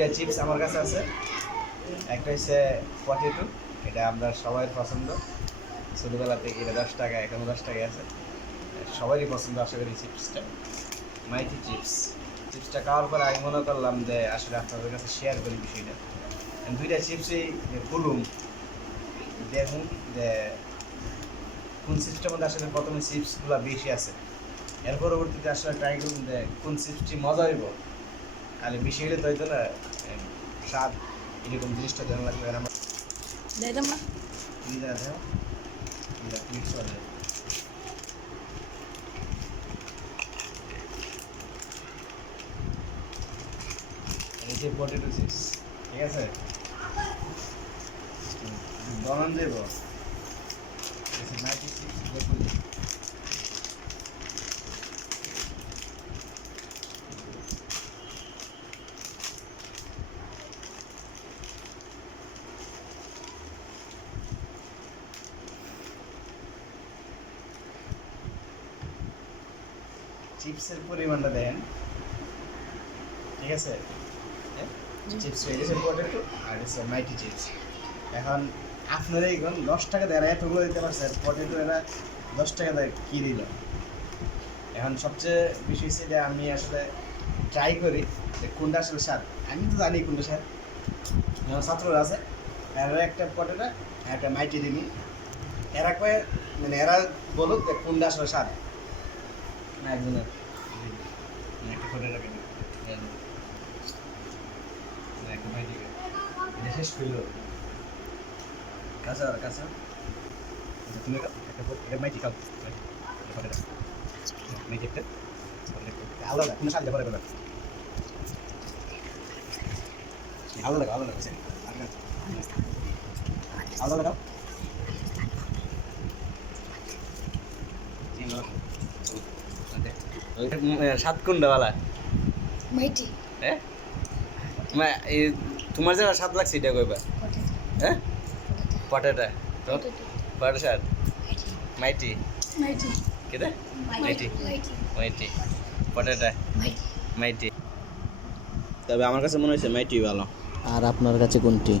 দুইটা চিপস আমার কাছে আছে। একটা হচ্ছে পটেটো, এটা আমরা সবাই পছন্দ, ছোটোবেলা থেকে এটা 10 টাকা, এখনও 10 টাকা আছে, সবারই পছন্দ আশা করি চিপসটা। মাইটি চিপস, চিপসটা খাওয়ার পর আমি মনে করলাম যে আসলে আপনাদের কাছে শেয়ার করি বিষয়টা। দুইটা চিপসই খুলুম, দেখুন যে কোন চিপসটার মধ্যে আসলে প্রথমে চিপসগুলো বেশি আছে, এর পরবর্তীতে আসলে ট্রাই করুন যে কোন চিপসটি মজা হইব। আর বেশি হলে তো হয়তো না স্বাদ এরকম জিনিসটা দেওয়া লাগবে। আর আমার দেখলাম না এই যে পটেটো চিপস, ঠিক আছে, বানান দেব চিপসের পরিমাণটা দেন, ঠিক আছে। চিপস হয়ে গেছে পটেটো আর হচ্ছে মাইটি চিপস। এখন আপনারা এখন 10 টাকা দেয়, এতগুলো দিতে পারছে, পটেটো এরা 10 টাকা দেয় কী দিল। এখন সবচেয়ে বেশি হচ্ছে যে আমি আসলে ট্রাই করি যে কোনটা আসলে স্বাদ। আমি তো জানি কোনটা স্বাদ, যেমন ছাত্ররা আছে, এরা একটা পটেটো একটা মাইটি দিবি, এরা কয়ে মানে এরা বলুক যে কোনটা আসলে স্বাদ। না একজনের একটা পটেটো কিনে একটা মাইটি এটা শেষ করল কাঁচা কাঁচা। তুমি একটা মাইটি খাও, মাইটি একটা আলাদা কোনো স্বাদ ব্যাপারে বলে আলাদা লাগাও, আলাদা লাগাও, আলাদা লাগাও। সাত কুন্ডাওয়ালা মাইটি হ্যাঁ, তোমার যারা স্বাদ লাগছে এটা কইবা হ্যাঁ, পটেটা তো পটেটা স্বাদ মাইটি মাইটি কেটে মাইটি মাইটি মাইটি পটেটা মাইটি মাইটি। তবে আমার কাছে মনে হয়েছে মাইটি ভালো। আর আপনার কাছে কোনটি?